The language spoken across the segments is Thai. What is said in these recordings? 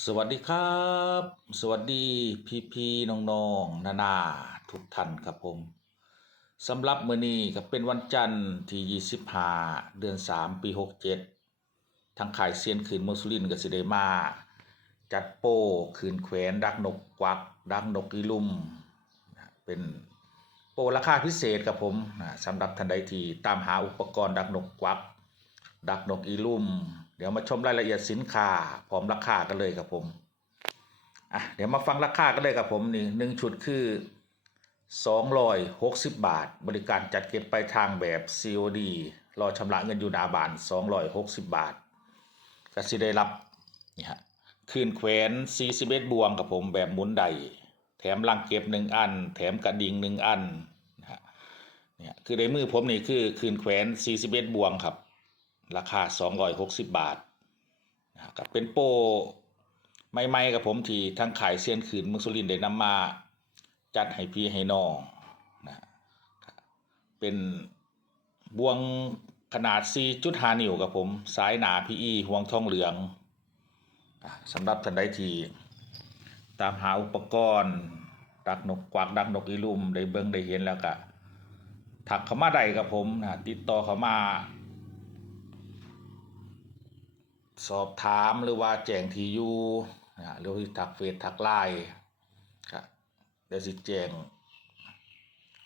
สวัสดีครับ สวัสดีพี่พี่ๆน้องนานาทุกท่านครับผมสำหรับมื้อนี้ก็เป็นวันจันทร์ที่25เดือน 3 ปี 67 ทางขายเซียนขืนเมืองสุรินทร์ก็สิได้มา จัดโป้ขืนแขวนดักนกกวัก ดักนกอีลุ่มเป็นโปรราคาพิเศษครับผมสำหรับท่านใดที่ตามหาอุปกรณ์ดักนกกวัก ดักนกอีลุ่ม เดี๋ยวมาชมรายละเอียดสินค้าพร้อมราคากันเลยครับผมอะเดี๋ยวมาฟังราคากันเลยครับผมนี่หนึ่งชุดคือ260 บาท บริการจัดเก็บไปลายทางแบบ COD รอชำระเงินอยู่หน้าบ้าน 260 บาทก็สิได้รับนี่ฮะคืนแขวน41บวงกับผมแบบหมุนใด แถมลังเก็บหนึ่งอัน แถมกระดิ่งหนึ่งอันนะฮะเนี่ยคือในมือผมนี่คือคืนแขวน41บวงครับ ราคา 260 บาทนะครับเป็นโปรใหม่ๆกับผมที่ทั้งขายเซียนขืนมืองสุรินได้นำมาจัดให้พี่ให้น้องนะครับเป็นบวงขนาด 4.5 นิ้วกับผมสายหนาพีอีห่วงทองเหลืองสำหรับท่านใดที่ตามหาอุปกรณ์ดักนกกวักดักนกอีลุมได้เบิ่งได้เห็นแล้วก็ถักเข้ามาได้กับผมนะติดต่อเข้ามา สอบถามหรือว่าแจ้งที่อยู่นะหรือว่ทักเฟซทักไลน์ครับเดี๋ยวสิแจ้ง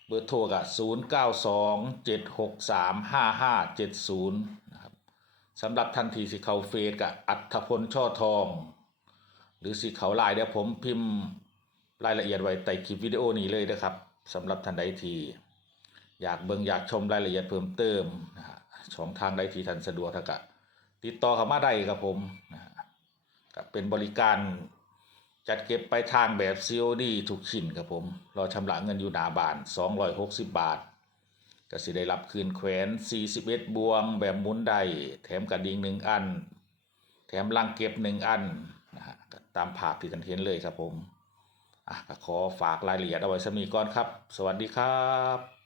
เบอร์โทรกับ0 9 2 7 6 3 5 5 7 0นย์นะครับสำหรับทันทีสิเขาเฟซกับอัธพลช่อทอง หรือสิเขาไลน์เดี๋ยวผมพิมพ์รายละเอียดไว้ใต้คลิปวิดีโอนี้เลยนะครับสำหรับท่านใดที่อยากเบิ่งอยากชมรายละเอียดเพิ่มเติมนะฮะช่องทางใดที่ท่านสะดวกทักกะ ติดต่อเข้ามาได้ครับผมนะฮะก็เป็นบริการจัดเก็บไปลายทางแบบ COD ทุกชิ้นครับผมรอชำระเงินอยู่หน้าบ้าน 260 บาท ก็สิได้รับคืนแขวน 41 บวง แบบหมุนได้ แถมกระดิ่งหนึ่งอัน แถมลังเก็บหนึ่งอันนะฮะตามภาพที่ท่านเห็นเลยครับผมอะขอฝากรายละเอียดเอาไว้สำนีก่อนครับ สวัสดีครับ